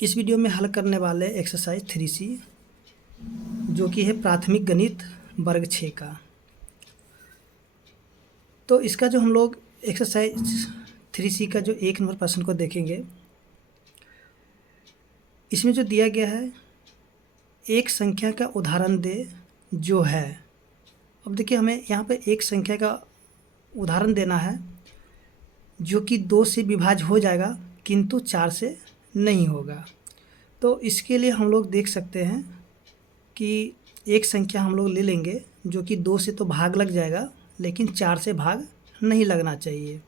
इस वीडियो में हल करने वाले एक्सरसाइज 3C जो कि है प्राथमिक गणित वर्ग 6 का। तो इसका जो हम लोग एक्सरसाइज 3C का जो 1 नंबर प्रश्न को देखेंगे, इसमें जो दिया गया है एक संख्या का उदाहरण दे जो है। अब देखिए हमें यहाँ पे एक संख्या का उदाहरण देना है जो कि 2 से विभाज्य हो जाएगा किंतु 4 से नहीं होगा। तो इसके लिए हम लोग देख सकते हैं कि एक संख्या हम लोग ले लेंगे जो कि 2 से तो भाग लग जाएगा लेकिन 4 से भाग नहीं लगना चाहिए।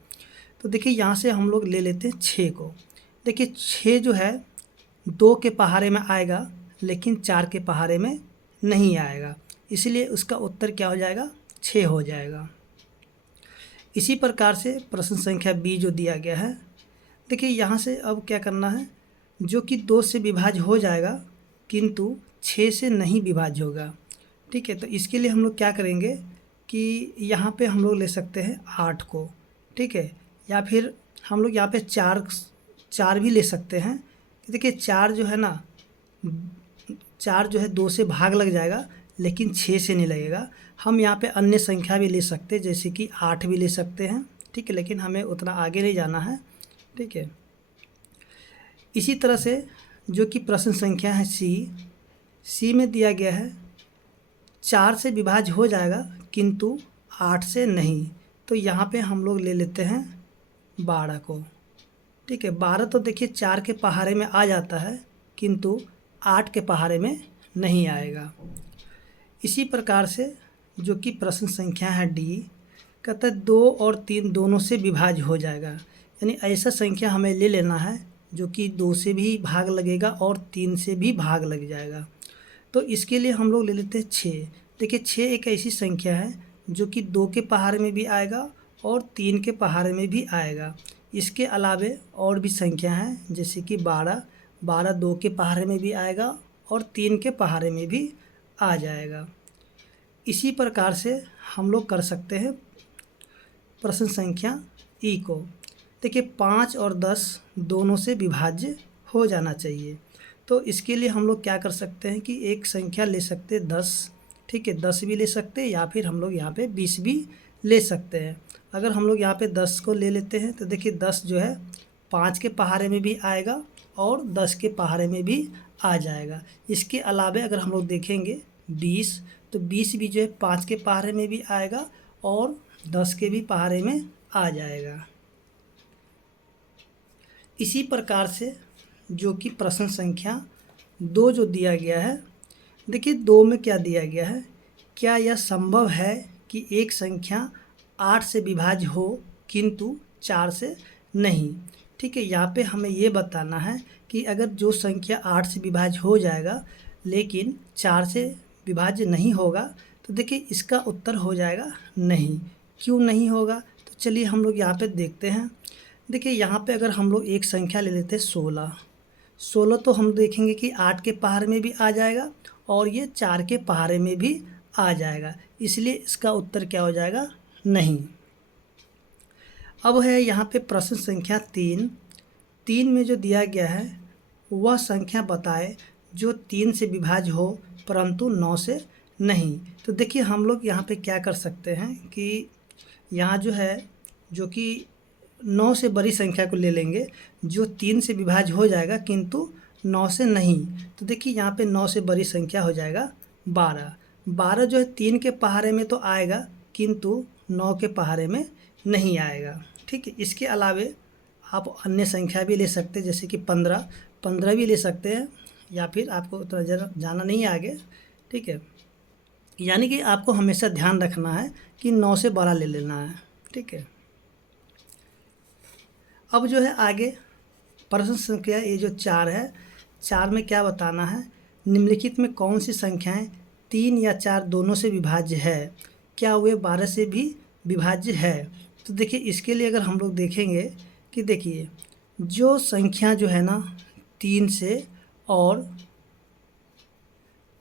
तो देखिए यहाँ से हम लोग ले लेते हैं 6 को। देखिए 6 जो है 2 के पहाड़े में आएगा लेकिन 4 के पहाड़े में नहीं आएगा, इसलिए उसका उत्तर क्या हो जाएगा, 6 हो जाएगा। इसी प्रकार से प्रश्न संख्या बी जो दिया गया है, देखिए यहाँ से अब क्या करना है, जो कि 2 से विभाज्य हो जाएगा किंतु 6 से नहीं विभाज्य होगा। ठीक है, तो इसके लिए हम लोग क्या करेंगे कि यहाँ पे हम लोग ले सकते हैं 8 को। ठीक है, या फिर हम लोग यहाँ पे 4 भी ले सकते हैं। देखिए 4 जो है ना, 4 जो है 2 से भाग लग जाएगा लेकिन 6 से नहीं लगेगा। हम यहाँ पे अन्य संख्या भी ले सकते हैं जैसे कि 8 भी ले सकते हैं। ठीक है, लेकिन हमें उतना आगे नहीं जाना है। ठीक है, इसी तरह से जो कि प्रश्न संख्या है सी में दिया गया है 4 से विभाज्य हो जाएगा किंतु 8 से नहीं। तो यहाँ पे हम लोग ले लेते हैं 12 को। ठीक है, 12 तो देखिए 4 के पहाड़े में आ जाता है किंतु 8 के पहाड़े में नहीं आएगा। इसी प्रकार से जो कि प्रश्न संख्या है डी, कहता है 2 और 3 दोनों से विभाज्य हो जाएगा। यानी ऐसा संख्या हमें ले लेना है जो कि 2 से भी भाग लगेगा और 3 से भी भाग लग जाएगा। तो इसके लिए हम लोग ले लेते हैं 6। देखिए 6 एक ऐसी संख्या है जो कि 2 के पहाड़े में भी आएगा और 3 के पहाड़े में भी आएगा। इसके अलावे और भी संख्या हैं जैसे कि 12 2 के पहाड़े में भी आएगा और 3 के पहाड़े में भी आ जाएगा। इसी प्रकार से हम लोग कर सकते हैं प्रश्न संख्या ई को। देखिए 5 और 10 दोनों से विभाज्य हो जाना चाहिए। तो इसके लिए हम लोग क्या कर सकते हैं कि एक संख्या ले सकते हैं 10। ठीक है, 10 भी ले सकते हैं या फिर हम लोग यहाँ पे 20 भी ले सकते हैं। अगर हम लोग यहाँ पे 10 को ले लेते हैं तो देखिए 10 जो है 5 के पहाड़े में भी आएगा और 10 के पहाड़े में भी आ जाएगा। इसके अलावे अगर हम लोग देखेंगे 20, तो 20 भी जो है 5 के पहाड़े में भी आएगा और 10 के भी पहाड़े में आ जाएगा। इसी प्रकार से जो कि प्रश्न संख्या 2 जो दिया गया है, देखिए 2 में क्या दिया गया है, क्या यह संभव है कि एक संख्या 8 से विभाज्य हो किंतु 4 से नहीं। ठीक है, यहाँ पे हमें ये बताना है कि अगर जो संख्या 8 से विभाज्य हो जाएगा लेकिन 4 से विभाज्य नहीं होगा, तो देखिए इसका उत्तर हो जाएगा नहीं। क्यों नहीं होगा, तो चलिए हम लोग यहाँ पे देखते हैं। देखिए यहाँ पे अगर हम लोग एक संख्या ले लेते हैं 16 तो हम देखेंगे कि 8 के पहाड़े में भी आ जाएगा और ये 4 के पहाड़े में भी आ जाएगा, इसलिए इसका उत्तर क्या हो जाएगा, नहीं। अब है यहाँ पे प्रश्न संख्या 3 में जो दिया गया है वह संख्या बताए जो 3 से विभाज्य हो परंतु 9 से नहीं। तो देखिए हम लोग यहाँ पे क्या कर सकते हैं कि यहाँ जो है जो कि 9 से बड़ी संख्या को ले लेंगे जो 3 से विभाज्य हो जाएगा किंतु 9 से नहीं। तो देखिए यहाँ पे 9 से बड़ी संख्या हो जाएगा 12 जो है 3 के पहाड़े में तो आएगा किंतु 9 के पहाड़े में नहीं आएगा। ठीक है, इसके अलावे आप अन्य संख्या भी ले सकते हैं जैसे कि 15 भी ले सकते हैं या फिर आपको उतना जाना नहीं है आगे। ठीक है, यानी कि आपको हमेशा ध्यान रखना है कि 9 से बड़ा ले लेना है। ठीक है, अब जो है आगे प्रश्न संख्या ये जो 4 है, 4 में क्या बताना है, निम्नलिखित में कौन सी संख्याएं 3 या 4 दोनों से विभाज्य है, क्या वे 12 से भी विभाज्य है। तो देखिए इसके लिए अगर हम लोग देखेंगे कि देखिए जो संख्या जो है ना 3 से और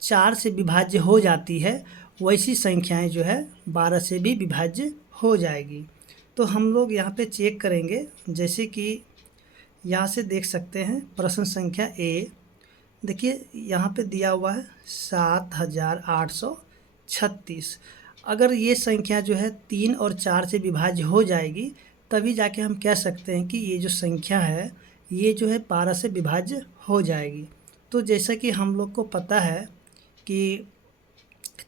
4 से विभाज्य हो जाती है वैसी संख्याएं जो है 12 से भी विभाज्य हो जाएगी। तो हम लोग यहाँ पे चेक करेंगे जैसे कि यहाँ से देख सकते हैं प्रश्न संख्या ए। देखिए यहाँ पे दिया हुआ है 7836। अगर ये संख्या जो है 3 और 4 से विभाज्य हो जाएगी तभी जाके हम कह सकते हैं कि ये जो संख्या है ये जो है 12 से विभाज्य हो जाएगी। तो जैसा कि हम लोग को पता है कि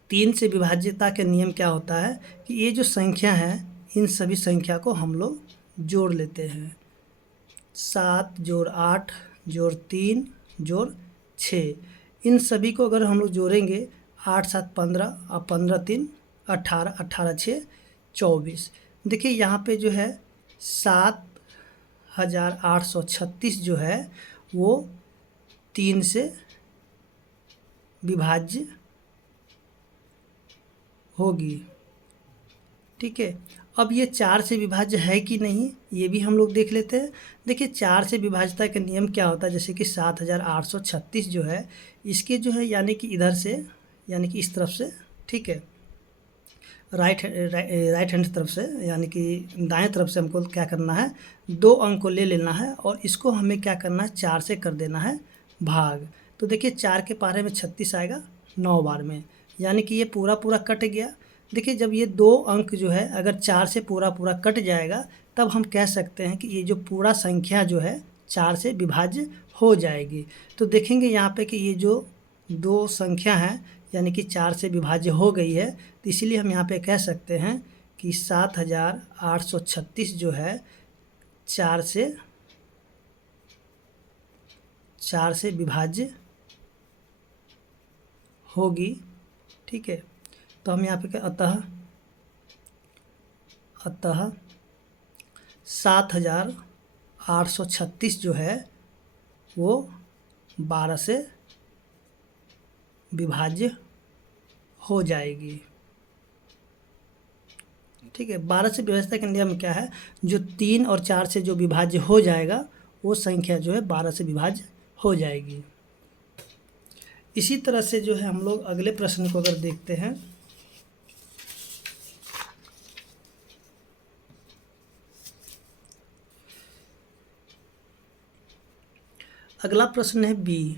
3 से विभाज्यता के नियम क्या होता है कि ये जो संख्या है इन सभी संख्या को हम लोग जोड़ लेते हैं। 7 जोड़ 8 जोड़ 3 जोड़ 6, इन सभी को अगर हम लोग जोड़ेंगे 8 7 15 और 15 3 18, 18 6 24। देखिए यहाँ पे जो है 7836 जो है वो 3 से विभाज्य होगी। ठीक है, अब ये 4 से विभाज्य है कि नहीं ये भी हम लोग देख लेते हैं। देखिए 4 से विभाज्यता का नियम क्या होता है, जैसे कि 7836 जो है इसके जो है यानी कि इधर से यानी कि इस तरफ से, ठीक है, राइट हैंड तरफ से यानी कि दाएं तरफ से हमको क्या करना है 2 अंक को ले लेना है और इसको हमें क्या करना है 4 से कर देना है भाग। तो देखिए 4 के पहाड़े में 36 आएगा 9 बार में, यानी कि ये पूरा पूरा कट गया। देखिए जब ये 2 अंक जो है अगर 4 से पूरा पूरा कट जाएगा तब हम कह सकते हैं कि ये जो पूरा संख्या जो है 4 से विभाज्य हो जाएगी। तो देखेंगे यहाँ पे कि ये जो 2 संख्या हैं यानी कि 4 से विभाज्य हो गई है, तो इसीलिए हम यहाँ पे कह सकते हैं कि 7836 जो है 4 से विभाज्य होगी। ठीक है, तो हम यहाँ पे अतः 7836 जो है वो 12 से विभाज्य हो जाएगी। ठीक है, 12 से विभाज्यता का नियम क्या है, जो 3 और 4 से जो विभाज्य हो जाएगा वो संख्या जो है 12 से विभाज्य हो जाएगी। इसी तरह से जो है हम लोग अगले प्रश्न को अगर देखते हैं, अगला प्रश्न है बी।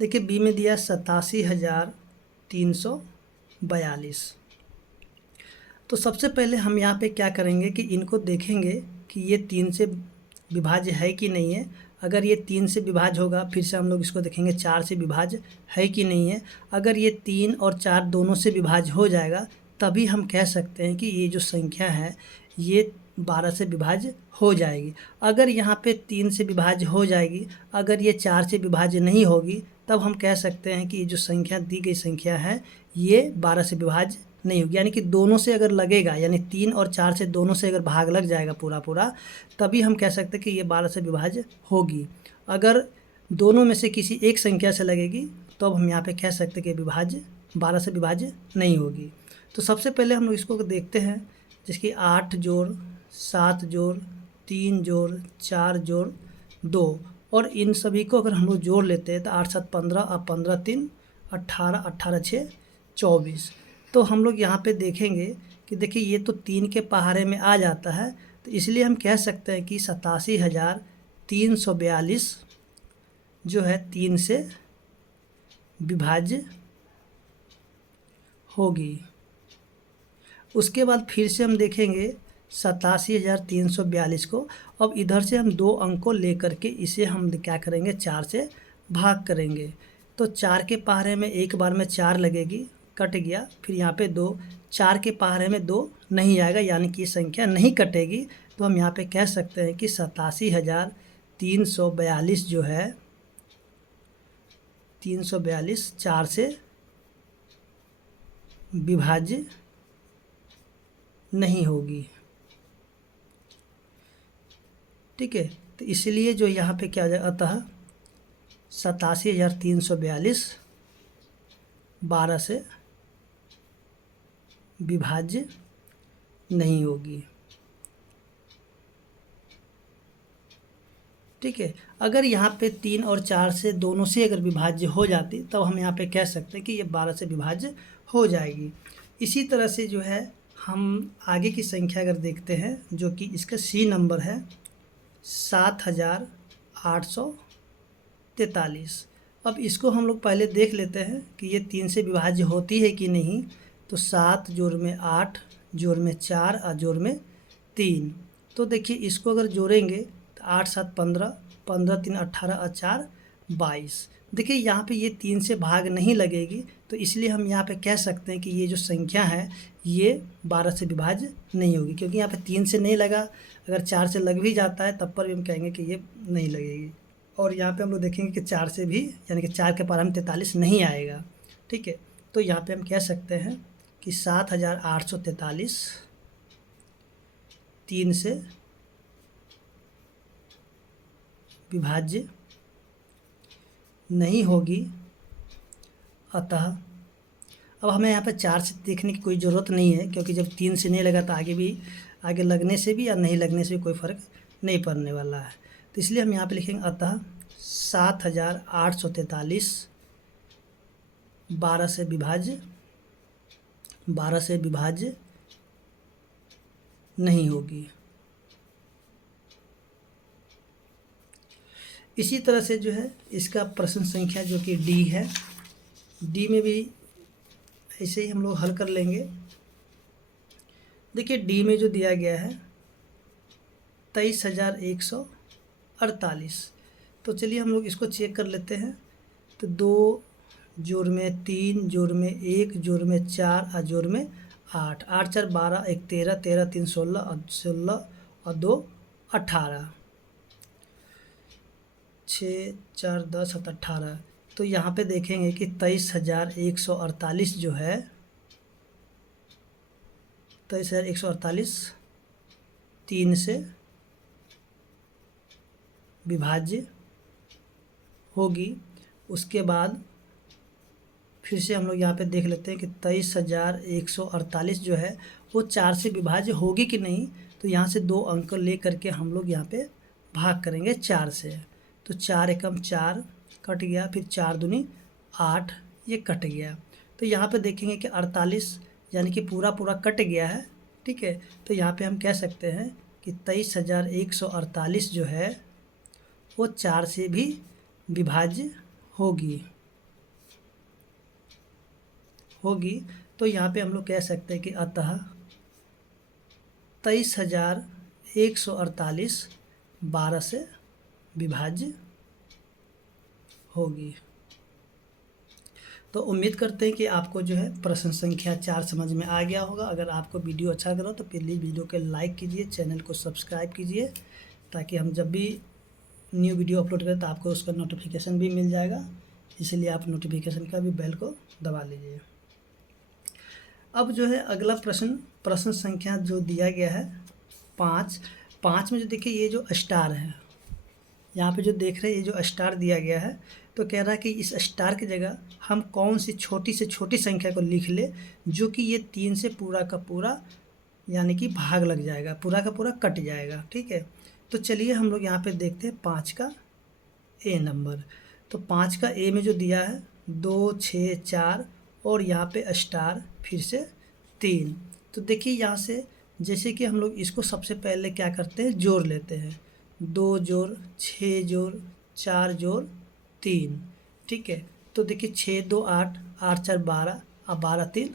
देखिए बी में दिया 87,342। तो सबसे पहले हम यहाँ पे क्या करेंगे कि इनको देखेंगे कि ये 3 से विभाज्य है कि नहीं है। अगर ये 3 से विभाज्य होगा फिर से हम लोग इसको देखेंगे 4 से विभाज्य है कि नहीं है। अगर ये 3 और 4 दोनों से विभाज्य हो जाएगा तभी हम कह सकते हैं कि ये जो संख्या है ये 12 से विभाज्य हो जाएगी। अगर यहाँ पे 3 से विभाज्य हो जाएगी, अगर ये 4 से विभाज्य नहीं होगी तब हम कह सकते हैं कि ये जो संख्या दी गई संख्या है ये 12 से विभाज्य नहीं होगी। यानी कि दोनों से अगर लगेगा यानी 3 और 4 से दोनों से अगर भाग लग जाएगा पूरा पूरा तभी हम कह सकते हैं कि ये 12 से विभाज्य होगी। अगर दोनों में से किसी एक संख्या से लगेगी तो अब हम यहाँ पे कह सकते हैं कि विभाज्य 12 से विभाज्य नहीं होगी। तो सबसे पहले हम लोग इसको देखते हैं, जिसकी 8 जोड़ 7 जोड़ 3 जोड़ 4 जोड़ 2, और इन सभी को अगर हम लोग जोड़ लेते हैं तो 8 7 15 और 15 3 18, 18 6 24। तो हम लोग यहाँ पे देखेंगे कि देखिए ये तो 3 के पहाड़े में आ जाता है, तो इसलिए हम कह सकते हैं कि 87,342 जो है 3 से विभाज्य होगी। उसके बाद फिर से हम देखेंगे 87,342 को। अब इधर से हम 2 अंक को ले करके इसे हम क्या करेंगे 4 से भाग करेंगे। तो 4 के पहाड़े में एक बार में 4 लगेगी, कट गया, फिर यहाँ पे 2, 4 के पहाड़े में 2 नहीं आएगा यानी कि संख्या नहीं कटेगी। तो हम यहाँ पे कह सकते हैं कि 87,342 जो है 342 4 से विभाज्य नहीं होगी। ठीक है, तो इसलिए जो यहाँ पे क्या हो जाएगा, अतः 87,342 12 से विभाज्य नहीं होगी। ठीक है, अगर यहाँ पे 3 और 4 से दोनों से अगर विभाज्य हो जाती तब हम यहाँ पे कह सकते हैं कि ये 12 से विभाज्य हो जाएगी। इसी तरह से जो है हम आगे की संख्या अगर देखते हैं जो कि इसका सी नंबर है, 7,843। अब इसको हम लोग पहले देख लेते हैं कि ये 3 से विभाज्य होती है कि नहीं। तो 7 जोड़ में 8 जोड़ में 4 और जोड़ में 3। तो देखिए इसको अगर जोड़ेंगे तो 8 7 15, 15 3 18 और 4 22। देखिए यहाँ पे ये 3 से भाग नहीं लगेगी, तो इसलिए हम यहाँ पे कह सकते हैं कि ये जो संख्या है ये 12 से विभाज्य नहीं होगी, क्योंकि यहाँ पे 3 से नहीं लगा। अगर 4 से लग भी जाता है तब पर भी हम कहेंगे कि ये नहीं लगेगी। और यहाँ पे हम लोग देखेंगे कि 4 से भी, यानी कि 4 के पार में 43 नहीं आएगा। ठीक है, तो यहाँ पे हम कह सकते हैं कि 7,843 3 से विभाज्य नहीं होगी। अतः अब हमें यहाँ पे 4 से देखने की कोई ज़रूरत नहीं है, क्योंकि जब 3 से नहीं लगा तो आगे लगने से भी या नहीं लगने से भी कोई फ़र्क नहीं पड़ने वाला है। तो इसलिए हम यहाँ पे लिखेंगे अतः 7,843 12 से विभाज्य नहीं होगी। इसी तरह से जो है इसका प्रश्न संख्या जो कि डी है, डी में भी ऐसे ही हम लोग हल कर लेंगे। देखिए डी में जो दिया गया है 23,148। तो चलिए हम लोग इसको चेक कर लेते हैं। तो 2 जोड़ में 3 जोड़ में 1 जोड़ में 4 और जोड़ में 8, 8 4 12, 1 13, 13 3 16 और 16 और 2 18, 6 4 10 और 18। तो यहाँ पे देखेंगे कि 23,148 जो है 23,148 3 से विभाज्य होगी। उसके बाद फिर से हम लोग यहाँ पे देख लेते हैं कि 23,148 जो है वो 4 से विभाज्य होगी कि नहीं। तो यहाँ से 2 अंक ले करके हम लोग यहाँ पे भाग करेंगे 4 से। तो 4 एकम 4 कट गया, फिर 4 दूनी 8 ये कट गया। तो यहाँ पे देखेंगे कि 48 यानी कि पूरा कट गया है। ठीक है, तो यहाँ पे हम कह सकते हैं कि 23,148 जो है वो 4 से भी विभाज्य होगी। तो यहाँ पे हम लोग कह सकते हैं कि अतः 23,148 12 से विभाज्य होगी। तो उम्मीद करते हैं कि आपको जो है प्रश्न संख्या 4 समझ में आ गया होगा। अगर आपको वीडियो अच्छा लगा तो प्लीज़ वीडियो को लाइक कीजिए, चैनल को सब्सक्राइब कीजिए, ताकि हम जब भी न्यू वीडियो अपलोड करें तो आपको उसका नोटिफिकेशन भी मिल जाएगा। इसलिए आप नोटिफिकेशन का भी बेल को दबा लीजिए। अब जो है अगला प्रश्न संख्या जो दिया गया है 5 में जो देखिए ये जो स्टार है, यहाँ पे जो देख रहे हैं ये जो स्टार दिया गया है, तो कह रहा है कि इस स्टार की जगह हम कौन सी छोटी से छोटी संख्या को लिख ले जो कि ये 3 से पूरा का पूरा यानी कि भाग लग जाएगा, पूरा का पूरा कट जाएगा। ठीक है, तो चलिए हम लोग यहाँ पे देखते हैं 5 का ए नंबर। तो 5 का ए में जो दिया है 2 6 4 और यहाँ पे स्टार फिर से 3। तो देखिए यहाँ से जैसे कि हम लोग इसको सबसे पहले क्या करते हैं, जोड़ लेते हैं। 2 जोड़ 6 जोड़ 4 जोड़ 3। ठीक है, तो देखिए 6 2 8, 8 4 12 और 12 3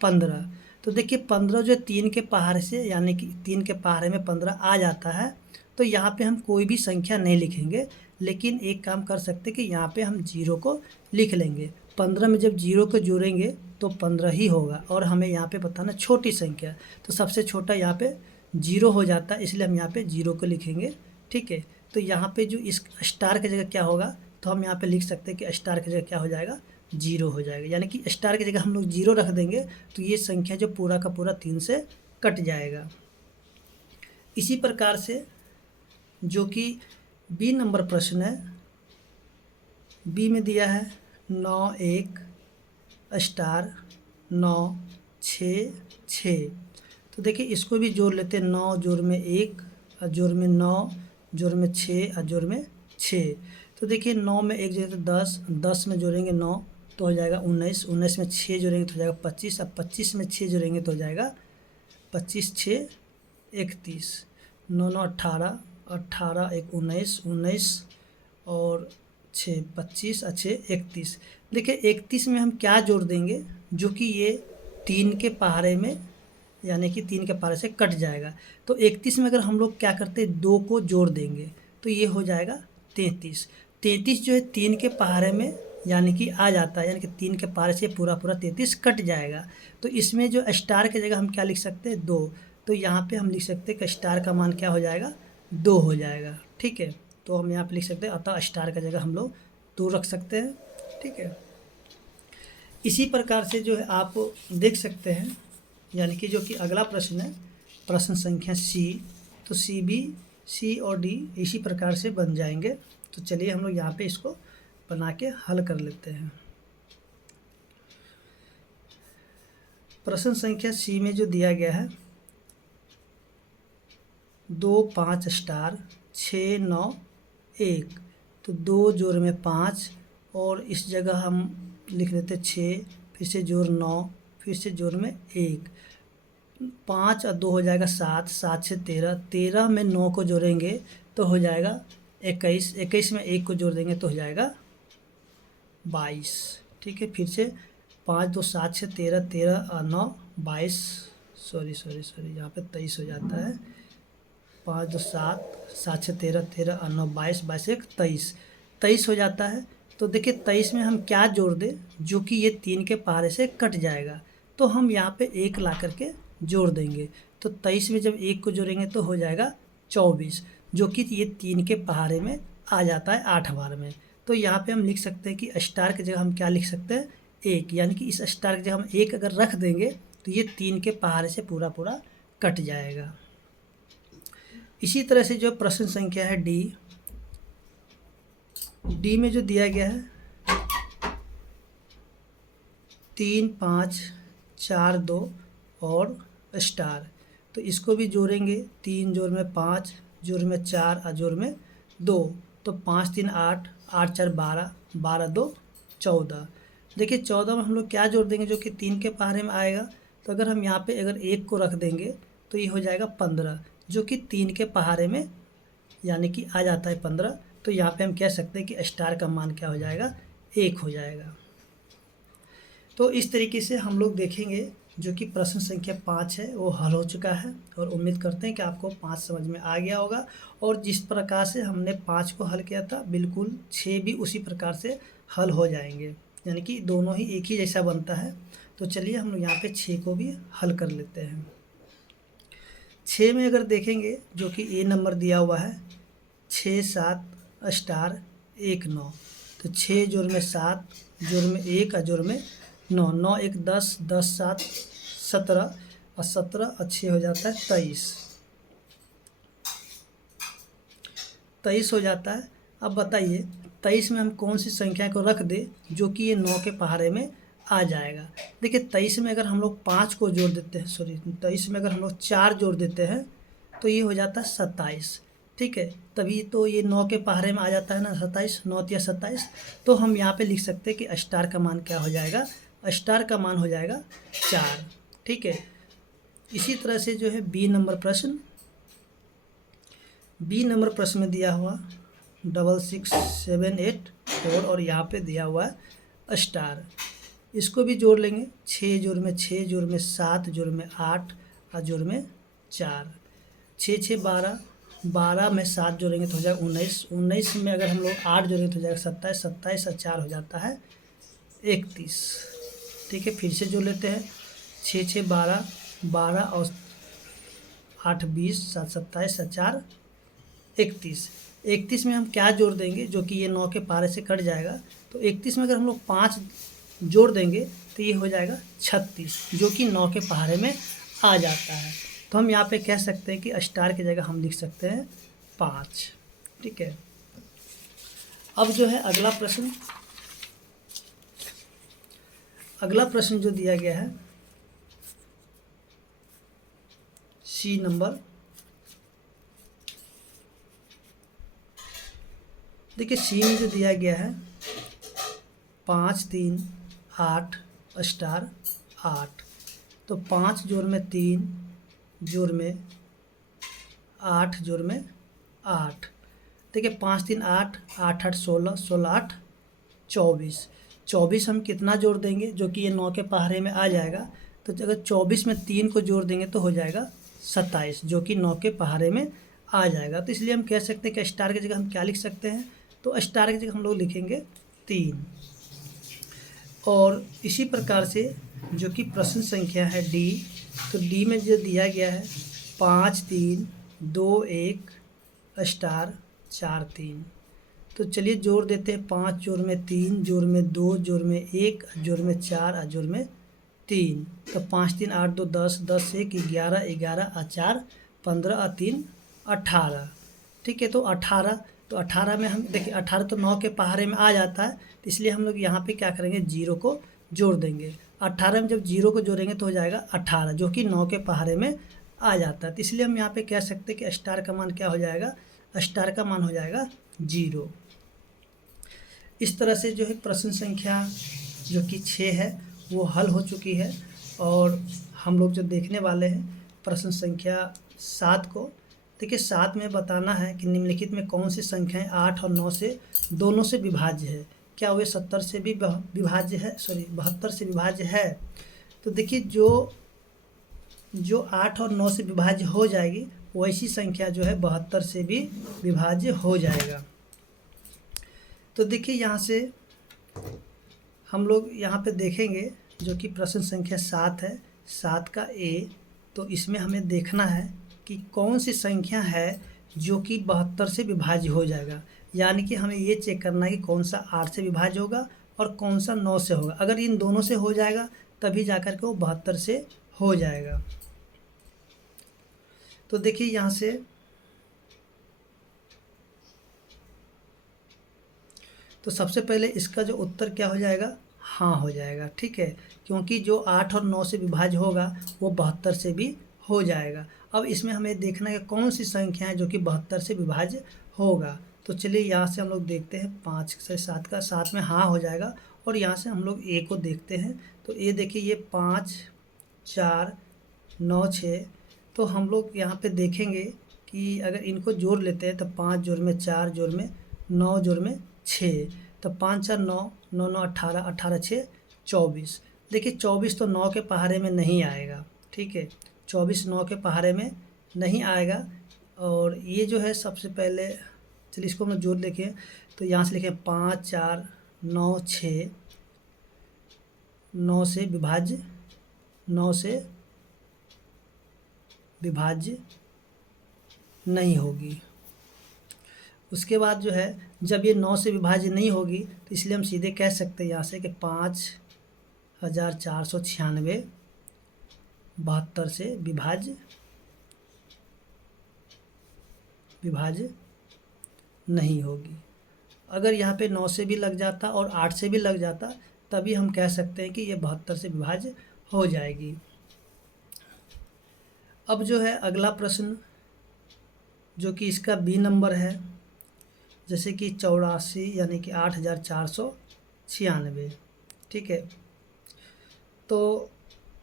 15। तो देखिए 15 जो 3 के पहाड़े से यानी कि 3 के पहाड़े में 15 आ जाता है। तो यहाँ पे हम कोई भी संख्या नहीं लिखेंगे, लेकिन एक काम कर सकते हैं कि यहाँ पे हम 0 को लिख लेंगे। 15 में जब 0 को जोड़ेंगे तो 15 ही होगा, और हमें यहाँ पे बताना छोटी संख्या, तो सबसे छोटा यहाँ पे 0 हो जाता है, इसलिए हम यहाँ पे 0 को लिखेंगे। ठीक है, तो यहाँ पे जो इस स्टार की जगह क्या होगा, तो हम यहाँ पे लिख सकते हैं कि स्टार की जगह क्या हो जाएगा, 0 हो जाएगा। यानी कि स्टार की जगह हम लोग 0 रख देंगे तो ये संख्या जो पूरा का पूरा 3 से कट जाएगा। इसी प्रकार से जो कि बी नंबर प्रश्न है, बी में दिया है 9 1 स्टार 9 6 6। तो देखिए इसको भी जोड़ लेते हैं। 9 जोड़ में 1 और जोड़ में 9 जोड़ में 6 और जोड़ में 6। तो देखिए 9 में 1 जोड़ेंगे तो 10, 10 में जोड़ेंगे 9 तो हो जाएगा 19, 19 में 6 जोड़ेंगे तो हो जाएगा 25, अब 25 में 6 जोड़ेंगे तो हो जाएगा 25 6 31, 9 9 18 18 एक 19, 19 और 6 25 और 6 31। देखिए 31 में हम क्या जोड़ देंगे जो कि ये 3 के पहाड़े में, यानी कि 3 के पहाड़े से कट जाएगा। तो 31 में अगर हम लोग क्या करते हैं 2 को जोड़ देंगे तो ये हो जाएगा 33। 33 जो है 3 के पहाड़े में यानी कि आ जाता है, यानी कि 3 के पहाड़े से पूरा 33 कट जाएगा। तो इसमें जो स्टार की जगह हम क्या लिख सकते हैं 2। तो यहाँ पे हम लिख सकते हैं कि स्टार का मान क्या हो जाएगा 2 हो जाएगा। ठीक है, तो हम यहाँ पे लिख सकते हैं अतः स्टार का जगह हम लोग 2 रख सकते हैं। ठीक है, इसी प्रकार से जो है आप देख सकते हैं, यानी कि जो कि अगला प्रश्न है प्रश्न संख्या सी, तो सी भी सी और डी इसी प्रकार से बन जाएंगे। तो चलिए हम लोग यहाँ पे इसको बना के हल कर लेते हैं। प्रश्न संख्या सी में जो दिया गया है 2 5 स्टार 6 9 1, तो 2 जोड़ में 5 और इस जगह हम लिख देते 6, फिर से जोड़ 9, फिर से जोड़ में 1, 5 और 2 हो जाएगा 7, 7 से 13, 13 में 9 को जोड़ेंगे तो हो जाएगा 21, 21 में 1 को जोड़ देंगे तो हो जाएगा 22। ठीक है, फिर से 5 2 7 से 13, 13 और 9 22, सॉरी यहाँ पे 23 हो जाता है। 5 2 7, 7 से 13, 13 और 9 22, 22 1 23, 23 हो जाता है। तो देखिए 23 में हम क्या जोड़ दें जो कि ये 3 के पहाड़े से कट जाएगा, तो हम यहाँ पे 1 ला करके जोड़ देंगे। तो 23 में जब 1 को जोड़ेंगे तो हो जाएगा 24, जो कि ये 3 के पहाड़े में आ जाता है 8 बार में। तो यहाँ पे हम लिख सकते हैं कि स्टार की जगह हम क्या लिख सकते हैं 1, यानी कि इस स्टार की जगह हम 1 अगर रख देंगे तो ये 3 के पहाड़े से पूरा पूरा कट जाएगा। इसी तरह से जो प्रश्न संख्या है डी, डी में जो दिया गया है 3 5 4 2 और स्टार, तो इसको भी जोड़ेंगे 3 जोड़ में 5, जोड़ में 4 और जोड़ में 2, तो 5 3 8, 8 4 12, 12 2 14। देखिए 14 में हम लोग क्या जोड़ देंगे जो कि 3 के पहाड़े में आएगा, तो अगर हम यहाँ पे अगर 1 को रख देंगे तो ये हो जाएगा 15, जो कि 3 के पहाड़े में यानी कि आ जाता है 15। तो यहाँ पे हम कह सकते हैं कि स्टार का मान क्या हो जाएगा 1 हो जाएगा। तो इस तरीके से हम लोग देखेंगे जो कि प्रश्न संख्या 5 है वो हल हो चुका है, और उम्मीद करते हैं कि आपको 5 समझ में आ गया होगा। और जिस प्रकार से हमने 5 को हल किया था बिल्कुल 6 भी उसी प्रकार से हल हो जाएंगे, यानी कि दोनों ही एक ही जैसा बनता है। तो चलिए हम लोग यहाँ पे 6 को भी हल कर लेते हैं। 6 में अगर देखेंगे जो कि ए नंबर दिया हुआ है 6 7 स्टार 1 9, तो 6 जोड़ में 7, जोड़ में 1 और जोड़ में 9, 9 1 10, 10 7 17 और 17 और 6 हो जाता है 23, 23 हो जाता है। अब बताइए 23 में हम कौन सी संख्या को रख दे जो कि ये 9 के पहाड़े में आ जाएगा। देखिए 23 में अगर हम लोग 5 को जोड़ देते हैं, सॉरी 23 में अगर हम लोग 4 जोड़ देते हैं तो ये हो जाता है 27। ठीक है, तभी तो ये 9 के पहाड़े में आ जाता है ना 27, 9 या 27। तो हम यहाँ पे लिख सकते हैं कि स्टार का मान क्या हो जाएगा, स्टार का मान हो जाएगा 4। ठीक है, इसी तरह से जो है बी नंबर प्रश्न, बी नंबर प्रश्न में दिया हुआ 6 6 7 8 4 और यहाँ पे दिया हुआ है स्टार, इसको भी जोड़ लेंगे 6 जोड़ में 6, जोड़ में 7, जोड़ में 8 और जोड़ में 4, 6 6 12, 12 में 7 जोड़ेंगे तो हो जाएगा 19, 19 में अगर हम लोग 8 जोड़ेंगे तो हो जाएगा 27, 27 और 4 हो जाता है 31। ठीक है, फिर से जोड़ लेते हैं 6 6 12, 12 और 8 20, 7 27 और 4 31। 31 में हम क्या जोड़ देंगे जो कि ये 9 के पहाड़े से कट जाएगा, तो 31 में अगर हम लोग 5 जोड़ देंगे तो ये हो जाएगा 36, जो कि 9 के पहाड़े में आ जाता है। तो हम यहाँ पे कह सकते हैं कि स्टार की जगह हम लिख सकते हैं 5। ठीक है, अब जो है अगला प्रश्न, अगला प्रश्न जो दिया गया है सी नंबर, देखिए सी में जो दिया गया है 5 3 8 स्टार 8, तो 5 जोड़ में 3, जोड़ में 8, जोड़ में 8। देखिए 5 3 8, 8 8 16, 16 8 24। 24 हम कितना जोड़ देंगे जो कि ये 9 के पहाड़े में आ जाएगा। तो अगर 24 में 3 को जोड़ देंगे तो हो जाएगा 27, जो कि 9 के पहाड़े में आ जाएगा। तो इसलिए हम कह सकते हैं कि स्टार की जगह हम क्या लिख सकते हैं, तो स्टार की जगह हम लोग लिखेंगे 3। और इसी प्रकार से जो कि प्रश्न संख्या है डी, तो डी में जो दिया गया है 5 3 2 1 स्टार 4 3। तो चलिए जोड़ देते हैं, 5 जोड़ में 3 जोड़ में 2 जोड़ में 1 जोड़ में 4 और जोड़ में 3। तो 5 3 8 2 10, 10 1 11, 11 और 4 15 और 3 18। ठीक है, तो 18, तो 18 में हम देखिए 18 तो 9 के पहाड़े में आ जाता है, तो इसलिए हम लोग यहाँ पे क्या करेंगे, जीरो को जोड़ देंगे। 18 में जब जीरो को जोड़ेंगे तो हो जाएगा 18, जो कि 9 के पहाड़े में आ जाता है। तो इसलिए हम यहाँ पे कह सकते हैं कि स्टार का मान क्या हो जाएगा, स्टार का मान हो जाएगा 0। इस तरह से जो है प्रश्न संख्या जो कि 6 है वो हल हो चुकी है। और हम लोग जो देखने वाले हैं प्रश्न संख्या 7 को। देखिए 7 में बताना है कि निम्नलिखित में कौन सी संख्याएं 8 और 9 से दोनों से विभाज्य है। क्या वे 70 से भी विभाज्य है, 72 से विभाज्य है। तो देखिए जो 8 और 9 से विभाज्य हो जाएगी वैसी संख्या जो है 72 से भी विभाज्य हो जाएगा। तो देखिए यहाँ से हम लोग यहाँ पे देखेंगे जो कि प्रश्न संख्या 7 है, 7 का ए। तो इसमें हमें देखना है कि कौन सी संख्या है जो कि 72 से विभाज्य हो जाएगा। यानी कि हमें ये चेक करना है कि कौन सा 8 से विभाज्य होगा और कौन सा 9 से होगा। अगर इन दोनों से हो जाएगा तभी जाकर के वो 72 से हो जाएगा। तो देखिए यहाँ से तो सबसे पहले इसका जो उत्तर क्या हो जाएगा, हाँ हो जाएगा। ठीक है, क्योंकि जो 8 और 9 से विभाज्य होगा वो 72 से भी हो जाएगा। अब इसमें हमें देखना है कि कौन सी संख्या है जो कि 72 से विभाज्य होगा। तो चलिए यहाँ से हम लोग देखते हैं 5 से 7 का, 7 में हाँ हो जाएगा। और यहाँ से हम लोग ए को देखते हैं। तो ये देखिए ये 5 4 9 6। तो हम लोग यहाँ पे देखेंगे कि अगर इनको जोड़ लेते हैं तो 5 जोड़ में 4 जोड़ में 9 जोड़ में 6। तो 5 4 9, 9 9 18, 18 6 24। देखिए 24 तो 9 के पहाड़े में नहीं आएगा। ठीक है, 24 9 के पहाड़े में नहीं आएगा। और ये जो है सबसे पहले चलिए इसको हम जोड़ देखें। तो यहाँ से लिखें 5 4 9 6, 9 से विभाज्य, 9 से विभाज्य नहीं होगी। उसके बाद जो है जब ये 9 से विभाज्य नहीं होगी तो इसलिए हम सीधे कह सकते हैं यहाँ से कि 5496 72 से विभाज्य नहीं होगी। अगर यहाँ पे 9 से भी लग जाता और 8 से भी लग जाता तभी हम कह सकते हैं कि ये 72 से विभाज्य हो जाएगी। अब जो है अगला प्रश्न जो कि इसका बी नंबर है, जैसे कि 84 यानी कि 8496। ठीक है, तो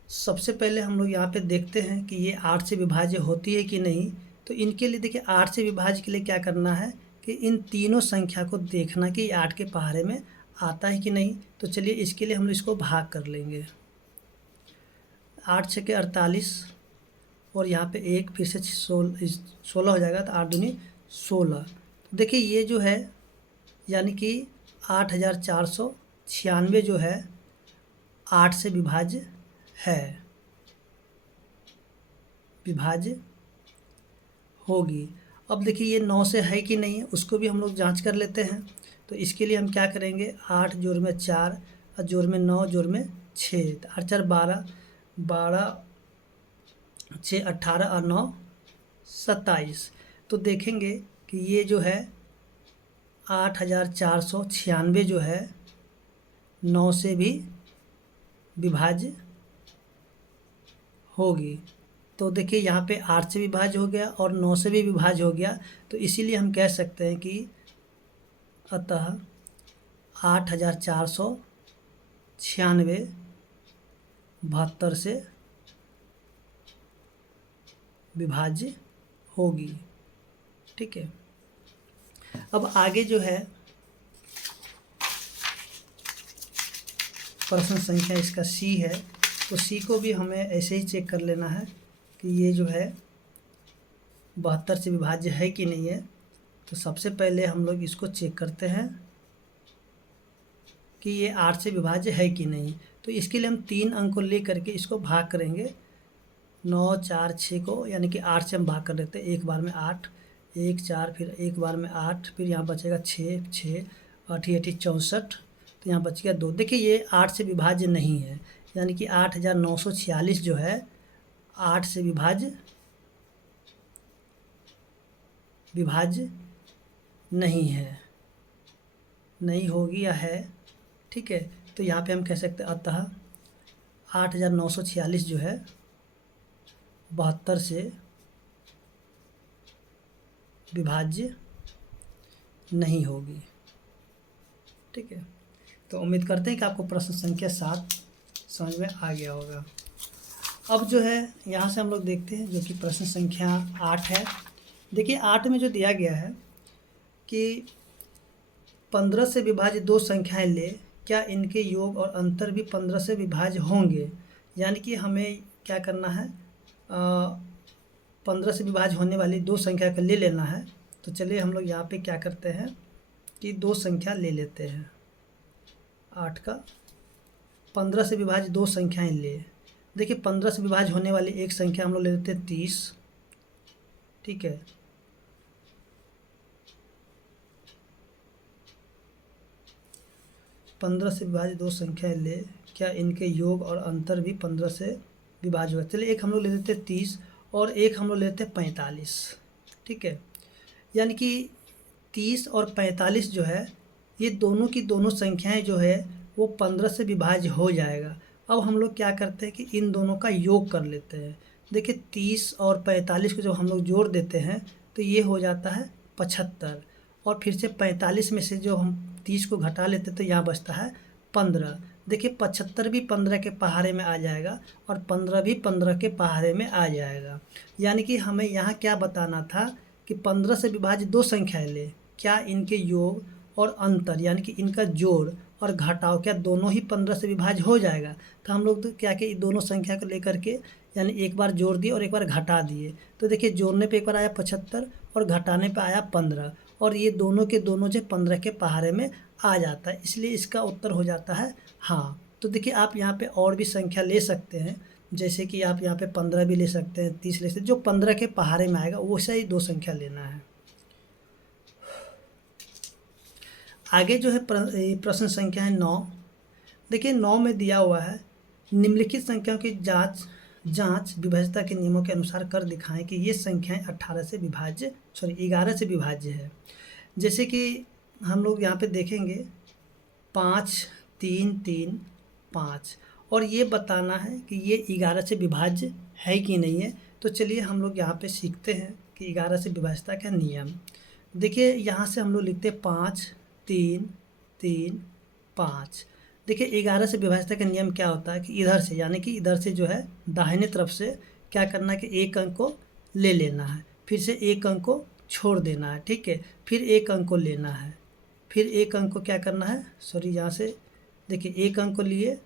सबसे पहले हम लोग यहाँ पे देखते हैं कि ये 8 से विभाज्य होती है कि नहीं। तो इनके लिए देखिए 8 से विभाज्य के लिए क्या करना है कि इन तीनों संख्या को देखना कि 8 के पहाड़े में आता है कि नहीं। तो चलिए इसके लिए हम लोग इसको भाग कर लेंगे। 8 6 48 और यहाँ पे 1 फिर से 16 हो जाएगा। तो 8 दूनी 16। देखिए ये जो है यानी कि 8496 जो है 8 से विभाज्य है, विभाज्य होगी। अब देखिए ये 9 से है कि नहीं उसको भी हम लोग जांच कर लेते हैं। तो इसके लिए हम क्या करेंगे, 8 जोड़ में 4 और जोड़ में 9 जोड़ में 6, तो 8 4 12, 12 6 18 और 9 27। तो देखेंगे कि ये जो है 8496 जो है 9 से भी विभाज्य होगी। तो देखिए यहाँ पे 8 से विभाज्य हो गया और 9 से भी विभाज्य हो गया। तो इसीलिए हम कह सकते हैं कि अतः 8496 72 से विभाज्य होगी। ठीक है। अब आगे जो है प्रश्न संख्या इसका सी है, तो सी को भी हमें ऐसे ही चेक कर लेना है कि ये जो है 72 से विभाज्य है कि नहीं है। तो सबसे पहले हम लोग इसको चेक करते हैं कि ये 8 से विभाज्य है कि नहीं। तो इसके लिए हम 3 अंक को ले करके इसको भाग करेंगे, 9 4 6 को, यानी कि 8 से हम भाग कर लेते हैं। एक बार में 8, 1 4, फिर एक बार में 8, फिर यहाँ बचेगा 6 6 8 8 64, तो यहाँ बच गया 2। देखिए ये 8 से विभाज्य नहीं है, यानी कि 8946 जो है 8 से विभाज्य नहीं है, नहीं होगी या है, ठीक है। तो यहाँ पे हम कह सकते हैं अतः 8946 जो है 72 से विभाज्य नहीं होगी, ठीक है। तो उम्मीद करते हैं कि आपको प्रश्न संख्या 7 समझ में आ गया होगा। अब जो है यहाँ से हम लोग देखते हैं जो कि प्रश्न संख्या 8 है। देखिए 8 में जो दिया गया है कि 15 से विभाज्य 2 संख्याएं ले, क्या इनके योग और अंतर भी 15 से विभाज्य होंगे। यानी कि हमें क्या करना है, 15 से विभाज्य होने वाली 2 संख्या का ले लेना है। तो चलिए हम लोग यहाँ पे क्या करते हैं कि 2 संख्या ले लेते हैं। 8 का 15 से विभाज्य 2 संख्याएं ले। देखिए 15 से विभाज्य होने वाली एक संख्या हम लोग ले लेते हैं 30, ठीक है। पंद्रह से विभाज्य 2 संख्याएं ले, क्या इनके योग और अंतर भी 15 से विभाज्य होगा। चलिए एक हम लोग ले लेते हैं 30 और एक हम लोग लेते हैं 45, ठीक है। यानी कि 30 और 45 जो है ये दोनों की दोनों संख्याएं जो है वो 15 से विभाज्य हो जाएगा। अब हम लोग क्या करते हैं कि इन दोनों का योग कर लेते हैं। देखिए 30 और 45 को जब हम लोग जोड़ देते हैं तो ये हो जाता है 75, और फिर से 45 में से जो हम 30 को घटा लेते तो यहाँ बचता है 15। देखिए 75 भी 15 के पहाड़े में आ जाएगा और 15 भी 15 के पहाड़े में आ जाएगा। यानी कि हमें यहाँ क्या बताना था कि 15 से विभाज्य 2 संख्याएं ले, क्या इनके योग और अंतर यानी कि इनका जोड़ और घटाव क्या दोनों ही 15 से विभाज्य हो जाएगा। तो हम लोग तो क्या कि दोनों संख्या को लेकर के यानी एक बार जोड़ दिए और एक बार घटा दिए। तो देखिए जोड़ने पे एक बार आया 75 और घटाने पे आया 15, और ये दोनों के दोनों जो 15 के पहाड़े में आ जाता है, इसलिए इसका उत्तर हो जाता है हाँ। तो देखिए आप यहाँ पे और भी संख्या ले सकते हैं, जैसे कि आप यहाँ पे 15 भी ले सकते हैं, 30 ले सकते हैं, जो 15 के पहाड़े में आएगा वैसा ही 2 संख्या लेना है। आगे जो है प्रश्न संख्या है 9। देखिए 9 में दिया हुआ है निम्नलिखित संख्याओं की जांच विभाज्यता के नियमों के अनुसार कर दिखाएं कि ये संख्याएं 11 से विभाज्य है। जैसे कि हम लोग यहाँ पे देखेंगे 5 3 3 5, और ये बताना है कि ये 11 से विभाज्य है कि नहीं है। तो चलिए हम लोग यहाँ पे सीखते हैं कि 11 से विभाज्यता का नियम। देखिए यहाँ से हम लोग लिखते 5 3 3 5। देखिए 11 से विभाज्यता का नियम क्या होता है कि इधर से यानी कि इधर से जो है दाहिने तरफ से क्या करना है कि एक अंक को ले लेना है, फिर से एक अंक को छोड़ देना है, ठीक है। फिर एक अंक को लेना है, फिर एक अंक को क्या करना है, सॉरी यहाँ से देखिए एक अंक को लिए,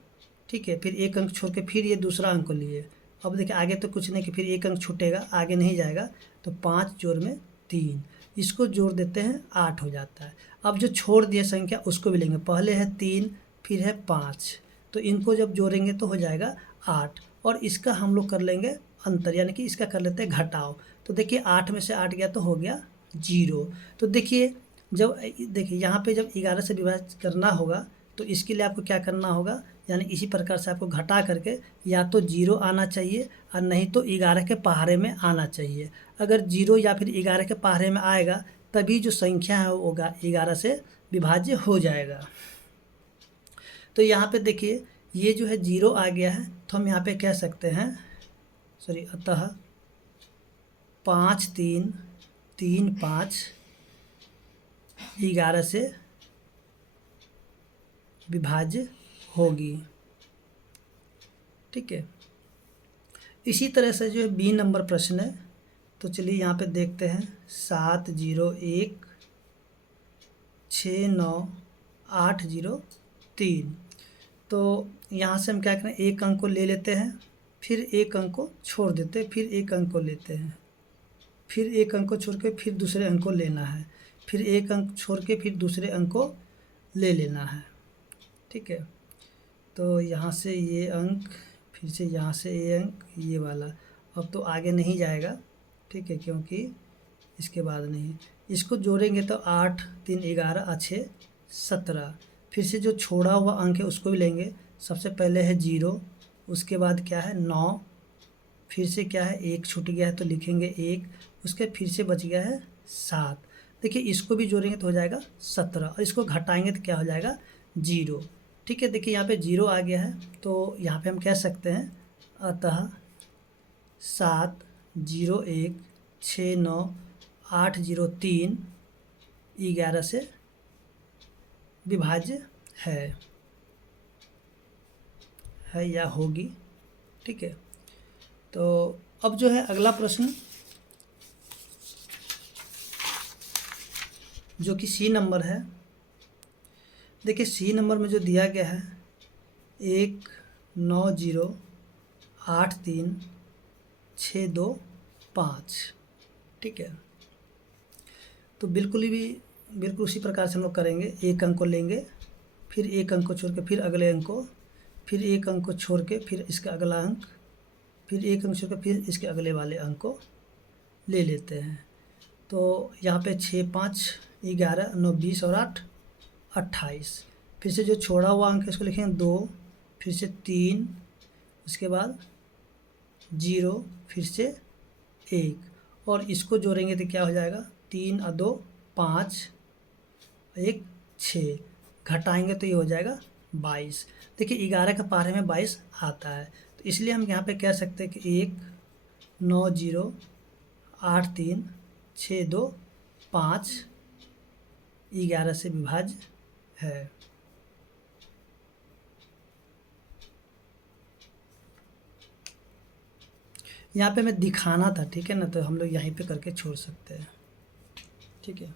ठीक है, फिर एक अंक छोड़ के फिर ये दूसरा अंक को लिए। अब देखिए आगे तो कुछ नहीं कि फिर एक अंक छूटेगा, आगे नहीं जाएगा। तो 5 जोड़ में 3, इसको जोड़ देते हैं 8 हो जाता है। अब जो छोड़ दिए संख्या उसको भी लेंगे, पहले है 3 फिर है 5, तो इनको जब जोड़ेंगे तो हो जाएगा 8, और इसका हम लोग कर लेंगे अंतर यानी कि इसका कर लेते हैं घटाव। तो देखिए 8 में से 8 गया तो हो गया 0। तो देखिए जब देखिए यहाँ पे जब 11 से विभाजित करना होगा तो इसके लिए आपको क्या करना होगा, यानी इसी प्रकार से आपको घटा करके या तो 0 आना चाहिए और नहीं तो 11 के पहाड़े में आना चाहिए। अगर 0 या फिर 11 के पहाड़े में आएगा तभी जो संख्या है वो 11 से विभाज्य हो जाएगा। तो यहाँ पे देखिए ये जो है 0 आ गया है, तो हम यहाँ पे कह सकते हैं सॉरी अतः 5 3 3 5 11 से विभाज्य होगी, ठीक है। इसी तरह से जो है बी नंबर प्रश्न है, तो चलिए यहाँ पे देखते हैं 7 0 1 69803। तो यहाँ से हम क्या करें, एक अंक को ले लेते हैं, फिर एक अंक को छोड़ देते हैं, फिर एक अंक को लेते हैं, फिर एक अंक को छोड़ के फिर दूसरे अंक को लेना है, फिर एक अंक छोड़ के फिर दूसरे अंक को ले लेना है। ठीक है, तो यहाँ से ये अंक, फिर से यहाँ से ये अंक, ये वाला अब तो आगे नहीं जाएगा। ठीक है, क्योंकि इसके बाद नहीं, इसको जोड़ेंगे तो 8 3 11 अच्छे 17। फिर से जो छोड़ा हुआ अंक है उसको भी लेंगे। सबसे पहले है 0, उसके बाद क्या है 9, फिर से क्या है 1 छूट गया है तो लिखेंगे 1, उसके फिर से बच गया है 7। देखिए इसको भी जोड़ेंगे तो हो जाएगा 17, और इसको घटाएंगे तो क्या हो जाएगा 0। ठीक है, देखिए यहाँ पे 0 आ गया है, तो यहाँ पे हम कह सकते हैं अतः 701690803 11 से विभाज्य है या होगी। ठीक है, तो अब जो है अगला प्रश्न जो कि सी नंबर है। देखिए सी नंबर में जो दिया गया है 19083625। ठीक है, तो बिल्कुल उसी प्रकार से हम लोग करेंगे। एक अंक को लेंगे, फिर एक अंक को छोड़ के फिर अगले अंक को, फिर एक अंक को छोड़ के फिर इसका अगला अंक, फिर एक अंक छोड़ के फिर इसके अगले वाले अंक को ले लेते हैं। तो यहाँ पे 6 5 11 9 20 और 8 28। फिर से जो छोड़ा हुआ अंक है इसको लिखेंगे 2, फिर से 3, उसके बाद 0, फिर से 1, और इसको जोड़ेंगे तो क्या हो जाएगा 3 और 2 5, 1 6, घटाएंगे तो ये हो जाएगा 22। देखिए 11 का पारे में 22 आता है, तो इसलिए हम यहाँ पे कह सकते हैं कि 19083625 11 से विभाज्य है। यहाँ पे हमें दिखाना था, ठीक है ना, तो हम लोग यहीं पे करके छोड़ सकते हैं। ठीक है।